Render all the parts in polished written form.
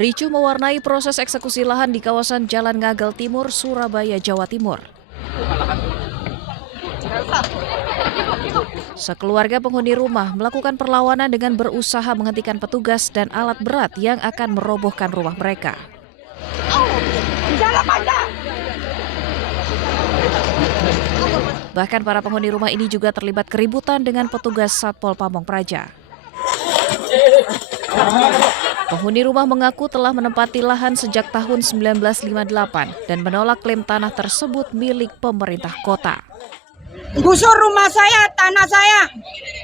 Ricuh mewarnai proses eksekusi lahan di kawasan Jalan Ngagel Timur, Surabaya, Jawa Timur. Sekeluarga penghuni rumah melakukan perlawanan dengan berusaha menghentikan petugas dan alat berat yang akan merobohkan rumah mereka. Bahkan para penghuni rumah ini juga terlibat keributan dengan petugas Satpol Pamong Praja. Penghuni rumah mengaku telah menempati lahan sejak tahun 1958 dan menolak klaim tanah tersebut milik pemerintah kota. Gusur rumah saya, tanah saya.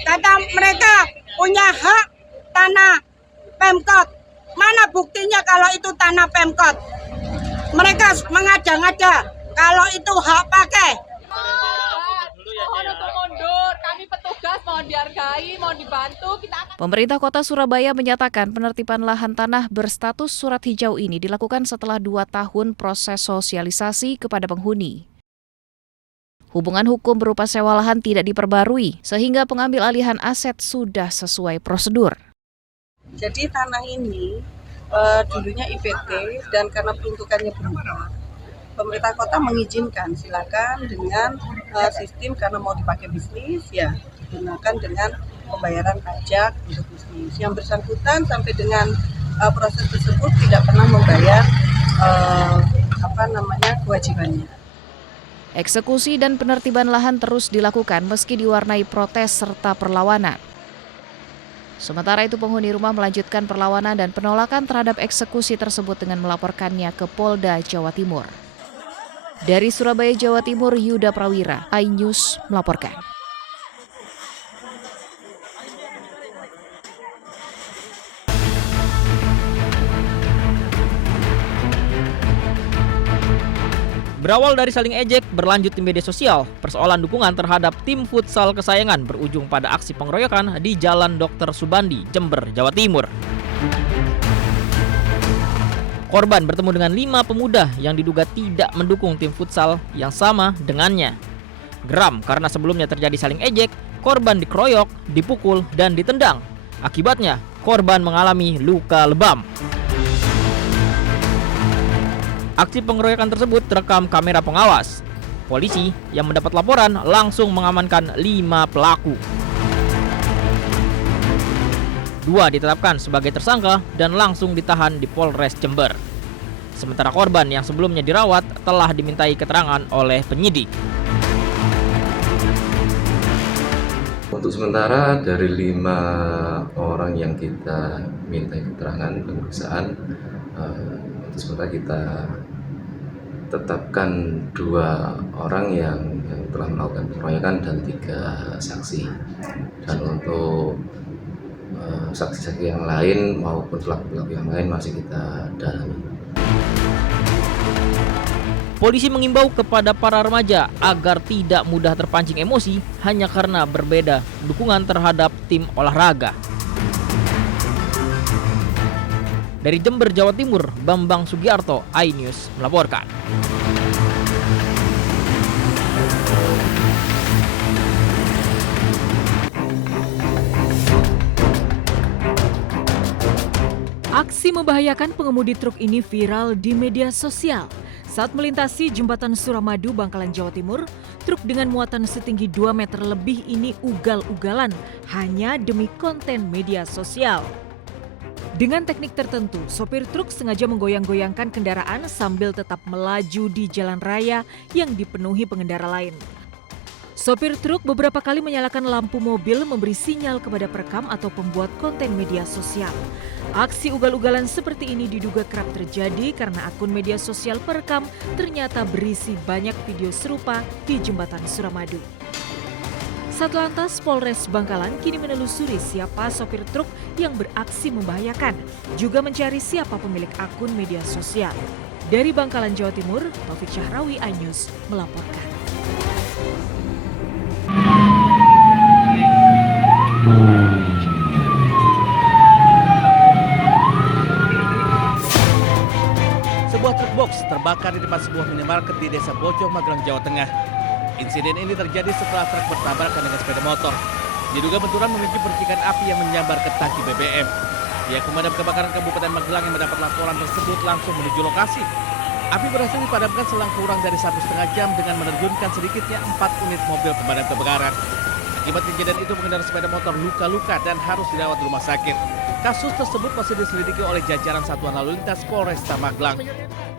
Kata mereka punya hak tanah Pemkot. Mana buktinya kalau itu tanah Pemkot? Mereka mengada-ngada kalau itu hak pakai. Mohon untuk mundur, kami petugas mohon dihargai, mohon dibantu. Pemerintah Kota Surabaya menyatakan penertiban lahan tanah berstatus surat hijau ini dilakukan setelah 2 tahun proses sosialisasi kepada penghuni. Hubungan hukum berupa sewa lahan tidak diperbarui, sehingga pengambil alihan aset sudah sesuai prosedur. Jadi tanah ini dulunya IPT dan karena peruntukannya berubah, pemerintah kota mengizinkan silakan dengan sistem karena mau dipakai bisnis ya digunakan dengan pembayaran pajak untuk bisnis. Yang bersangkutan sampai dengan proses tersebut tidak pernah membayar kewajibannya. Eksekusi dan penertiban lahan terus dilakukan meski diwarnai protes serta perlawanan. Sementara itu penghuni rumah melanjutkan perlawanan dan penolakan terhadap eksekusi tersebut dengan melaporkannya ke Polda Jawa Timur. Dari Surabaya, Jawa Timur, Yuda Prawira, iNews melaporkan. Berawal dari saling ejek, berlanjut di media sosial, persoalan dukungan terhadap tim futsal kesayangan berujung pada aksi pengeroyokan di Jalan Dr. Subandi, Jember, Jawa Timur. Korban bertemu dengan 5 pemuda yang diduga tidak mendukung tim futsal yang sama dengannya. Geram karena sebelumnya terjadi saling ejek, korban dikeroyok, dipukul, dan ditendang. Akibatnya, korban mengalami luka lebam. Aksi pengeroyokan tersebut terekam kamera pengawas. Polisi yang mendapat laporan langsung mengamankan 5 pelaku. 2 ditetapkan sebagai tersangka dan langsung ditahan di Polres Jember. Sementara korban yang sebelumnya dirawat telah dimintai keterangan oleh penyidik. Untuk sementara dari 5 orang yang kita minta keterangan pemeriksaan, untuk sementara kita tetapkan 2 orang yang telah melakukan pengeroyokan dan 3 saksi. Dan untuk saksi-saksi yang lain maupun pelaku-pelaku yang lain masih kita dalami. Polisi mengimbau kepada para remaja agar tidak mudah terpancing emosi hanya karena berbeda dukungan terhadap tim olahraga. Dari Jember, Jawa Timur, Bambang Sugiarto, iNews melaporkan. Aksi membahayakan pengemudi truk ini viral di media sosial. Saat melintasi jembatan Suramadu, Bangkalan, Jawa Timur, truk dengan muatan setinggi 2 meter lebih ini ugal-ugalan hanya demi konten media sosial. Dengan teknik tertentu, sopir truk sengaja menggoyang-goyangkan kendaraan sambil tetap melaju di jalan raya yang dipenuhi pengendara lain. Sopir truk beberapa kali menyalakan lampu mobil memberi sinyal kepada perekam atau pembuat konten media sosial. Aksi ugal-ugalan seperti ini diduga kerap terjadi karena akun media sosial perekam ternyata berisi banyak video serupa di jembatan Suramadu. Satlantas Polres Bangkalan kini menelusuri siapa sopir truk yang beraksi membahayakan, juga mencari siapa pemilik akun media sosial. Dari Bangkalan, Jawa Timur, Taufik Syahrawi, iNews melaporkan. Sebuah truk box terbakar di depan sebuah minimarket di Desa Bojong, Magelang, Jawa Tengah. Insiden ini terjadi setelah truk bertabrakan dengan sepeda motor. Diduga benturan memicu percikan api yang menyambar ke tangki BBM. Pihak pemadam kebakaran Kabupaten Magelang yang mendapat laporan tersebut langsung menuju lokasi. Api berhasil dipadamkan selang kurang dari 1,5 jam dengan menerjunkan sedikitnya 4 unit mobil pemadam kebakaran. Akibat kejadian itu pengendara sepeda motor luka-luka dan harus dirawat di rumah sakit. Kasus tersebut masih diselidiki oleh jajaran Satuan Lalu Lintas Polresta Magelang.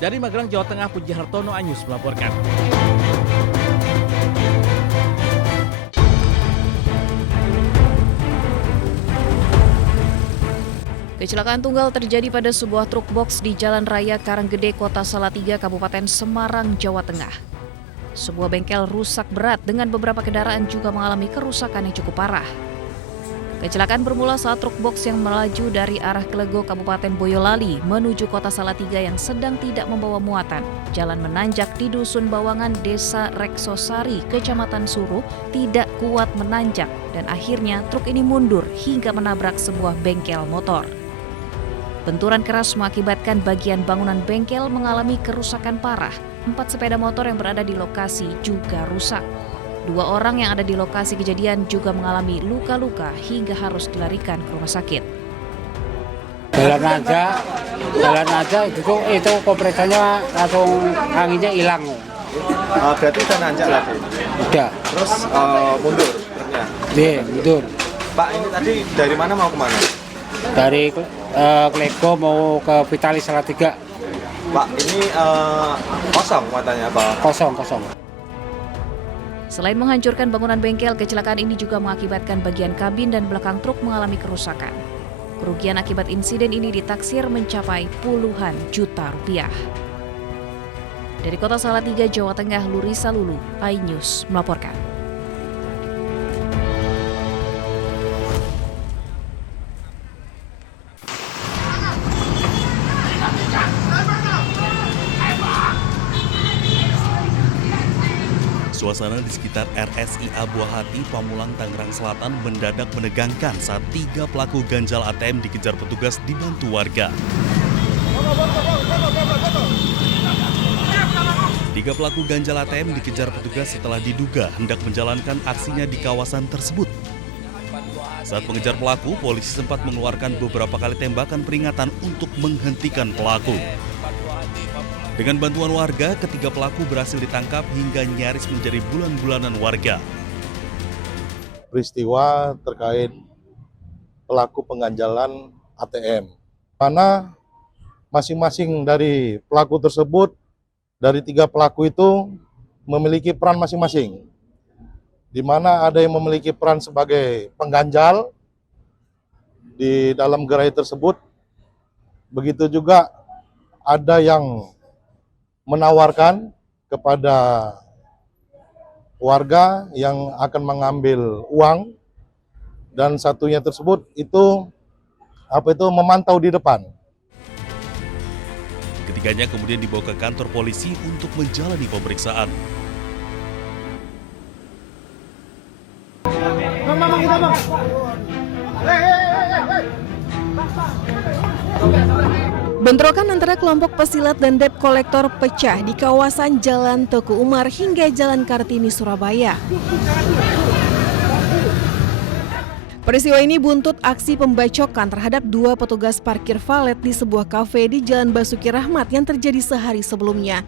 Dari Magelang, Jawa Tengah, Puji Hartono, Anyus melaporkan. Kecelakaan tunggal terjadi pada sebuah truk box di Jalan Raya Karanggede, Kota Salatiga, Kabupaten Semarang, Jawa Tengah. Sebuah bengkel rusak berat dengan beberapa kendaraan juga mengalami kerusakan yang cukup parah. Kecelakaan bermula saat truk box yang melaju dari arah Klego, Kabupaten Boyolali menuju Kota Salatiga yang sedang tidak membawa muatan. Jalan menanjak di Dusun Bawangan, Desa Reksosari, Kecamatan Suruh, tidak kuat menanjak dan akhirnya truk ini mundur hingga menabrak sebuah bengkel motor. Benturan keras mengakibatkan bagian bangunan bengkel mengalami kerusakan parah. 4 sepeda motor yang berada di lokasi juga rusak. 2 orang yang ada di lokasi kejadian juga mengalami luka-luka hingga harus dilarikan ke rumah sakit. Jalan aja itu kompresornya langsung anginnya hilang. Berarti udah nanjak lagi? Udah. Terus mundur truknya? Iya, mundur. Pak, ini tadi dari mana mau kemana? Dari Klego mau ke Vitalis Salatiga. Pak, ini kosong matanya apa? Kosong. Selain menghancurkan bangunan bengkel, kecelakaan ini juga mengakibatkan bagian kabin dan belakang truk mengalami kerusakan. Kerugian akibat insiden ini ditaksir mencapai puluhan juta rupiah. Dari Kota Salatiga, Jawa Tengah, Lurisa Lulu, iNews melaporkan. Suasana di sekitar RSIA Buah Hati, Pamulang, Tangerang Selatan mendadak menegangkan saat 3 pelaku ganjal ATM dikejar petugas dibantu warga. 3 pelaku ganjal ATM dikejar petugas setelah diduga hendak menjalankan aksinya di kawasan tersebut. Saat mengejar pelaku, polisi sempat mengeluarkan beberapa kali tembakan peringatan untuk menghentikan pelaku. Dengan bantuan warga, ketiga pelaku berhasil ditangkap hingga nyaris menjadi bulan-bulanan warga. Peristiwa terkait pelaku pengganjalan ATM, mana masing-masing dari pelaku tersebut, dari 3 pelaku itu memiliki peran masing-masing, di mana ada yang memiliki peran sebagai pengganjal di dalam gerai tersebut, begitu juga ada yang menawarkan kepada warga yang akan mengambil uang, dan satunya tersebut itu memantau di depan. Ketiganya kemudian dibawa ke kantor polisi untuk menjalani pemeriksaan. Bentrokan antara kelompok pesilat dan dep kolektor pecah di kawasan Jalan Teku Umar hingga Jalan Kartini, Surabaya. Peristiwa ini buntut aksi pembacokan terhadap 2 petugas parkir valet di sebuah kafe di Jalan Basuki Rahmat yang terjadi sehari sebelumnya.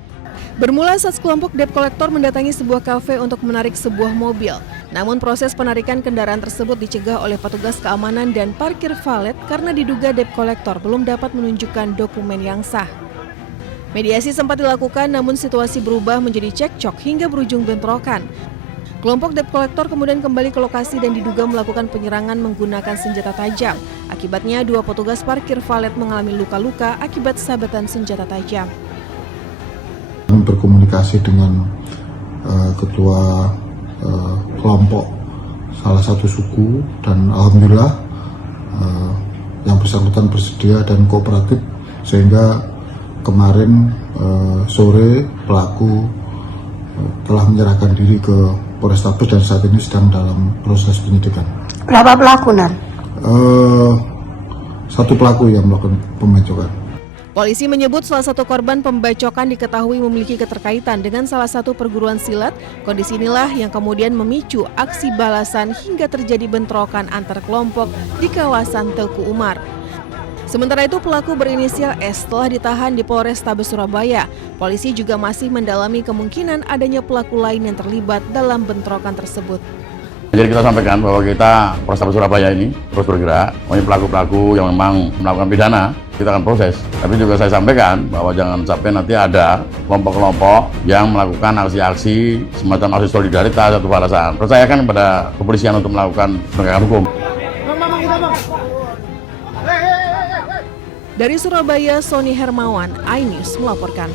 Bermula saat kelompok dep kolektor mendatangi sebuah kafe untuk menarik sebuah mobil. Namun proses penarikan kendaraan tersebut dicegah oleh petugas keamanan dan parkir valet karena diduga dep kolektor belum dapat menunjukkan dokumen yang sah. Mediasi sempat dilakukan, namun situasi berubah menjadi cekcok hingga berujung bentrokan. Kelompok dep kolektor kemudian kembali ke lokasi dan diduga melakukan penyerangan menggunakan senjata tajam. Akibatnya 2 petugas parkir valet mengalami luka-luka akibat sabetan senjata tajam. Berkomunikasi dengan ketua kelompok salah satu suku, dan alhamdulillah yang bersangkutan bersedia dan kooperatif, sehingga kemarin sore pelaku telah menyerahkan diri ke Polrestabes dan saat ini sedang dalam proses penyidikan. Berapa pelaku, Nan? 1 pelaku yang melakukan pembacokan. Polisi menyebut salah satu korban pembacokan diketahui memiliki keterkaitan dengan salah satu perguruan silat. Kondisi inilah yang kemudian memicu aksi balasan hingga terjadi bentrokan antar kelompok di kawasan Teku Umar. Sementara itu pelaku berinisial S telah ditahan di Polrestabes Surabaya. Polisi juga masih mendalami kemungkinan adanya pelaku lain yang terlibat dalam bentrokan tersebut. Jadi kita sampaikan bahwa kita Polrestabes Surabaya ini terus bergerak, pelaku-pelaku yang memang melakukan pidana kita akan proses. Tapi juga saya sampaikan bahwa jangan sampai nanti ada kelompok-kelompok yang melakukan aksi-aksi semacam aksi solidaritas atau balasan. Percayakan kepada kepolisian untuk melakukan penegakan hukum. Dari Surabaya, Sony Hermawan, iNews melaporkan.